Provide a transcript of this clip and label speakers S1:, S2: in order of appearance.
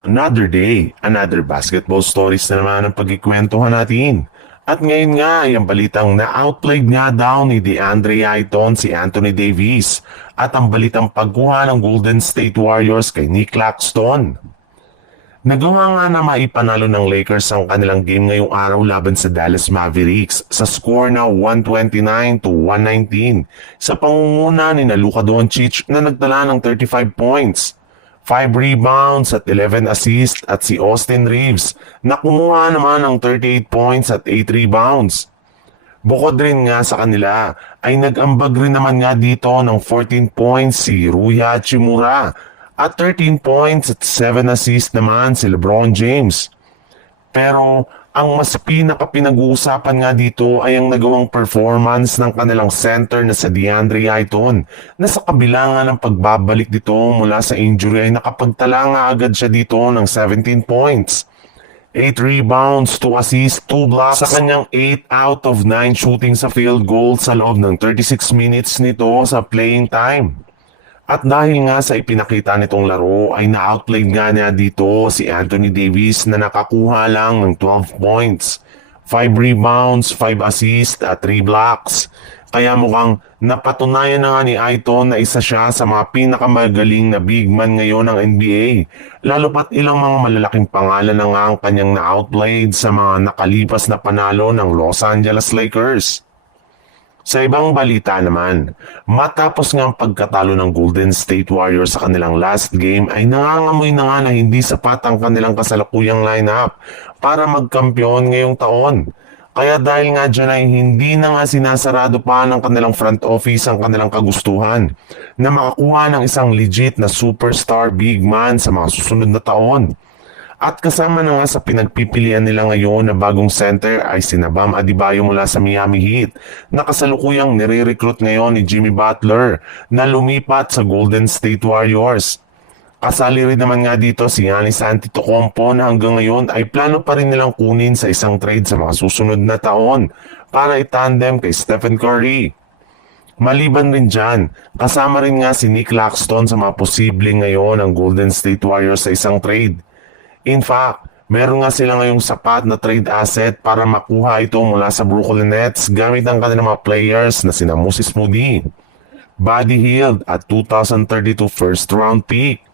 S1: Another day, another basketball stories na naman ang pagkikwentuhan natin. At ngayon nga ay ang balitang na-outplayed nga daw ni DeAndre Ayton si Anthony Davis at ang balitang pagkuha ng Golden State Warriors kay Nick Claxton. Nagawa nga na maipanalo ng Lakers ang kanilang game ngayong araw laban sa Dallas Mavericks sa score na 129 to 119 sa pangunguna ni Luka Doncic na nagdala ng 35 points. 5 rebounds at 11 assists at si Austin Reeves na kumuha naman ng 38 points at 8 rebounds. Bukod rin nga sa kanila ay nag-ambag rin naman nga dito ng 14 points si Ruya Hachimura at 13 points at 7 assists naman si LeBron James. Pero ang mas pinaka-pinag-uusapan nga dito ay ang nagawang performance ng kanilang center na sa DeAndre Ayton na sa kabila nga ng pagbabalik dito mula sa injury ay nakapagtala nga agad siya dito ng 17 points. 8 rebounds, 2 assists, 2 blocks sa kanyang 8 out of 9 shooting sa field goal sa loob ng 36 minutes nito sa playing time. At dahil nga sa ipinakita nitong laro ay na-outplayed nga niya dito si Anthony Davis na nakakuha lang ng 12 points, 5 rebounds, 5 assists at 3 blocks. Kaya mukhang napatunayan na nga ni Aiton na isa siya sa mga pinakamagaling na big man ngayon ng NBA. Lalo pat ilang mga malalaking pangalan na nga ang kanyang na-outplayed sa mga nakalipas na panalo ng Los Angeles Lakers. Sa ibang balita naman, matapos ang pagkatalo ng Golden State Warriors sa kanilang last game ay nangangamoy na nga na hindi sapat ang kanilang kasalukuyang lineup para magkampiyon ngayong taon. Kaya dahil nga dyan ay hindi na nga sinasarado pa ng kanilang front office ang kanilang kagustuhan na makakuha ng isang legit na superstar big man sa mga susunod na taon. At kasama na nga sa pinagpipilian nila ngayon na bagong center ay si Bam Adebayo mula sa Miami Heat na kasalukuyang nire-recruit ngayon ni Jimmy Butler na lumipat sa Golden State Warriors. Kasali rin naman nga dito si Giannis Antetokounmpo na hanggang ngayon ay plano pa rin nilang kunin sa isang trade sa mga susunod na taon para itandem kay Stephen Curry. Maliban rin dyan, kasama rin nga si Nick Claxton sa mga posibleng ngayon ng Golden State Warriors sa isang trade. In fact, meron nga sila ngayong sapat na trade asset para makuha ito mula sa Brooklyn Nets gamit ang kanilang mga players na sina Moses Moody, Buddy Hield at 2032 first round pick.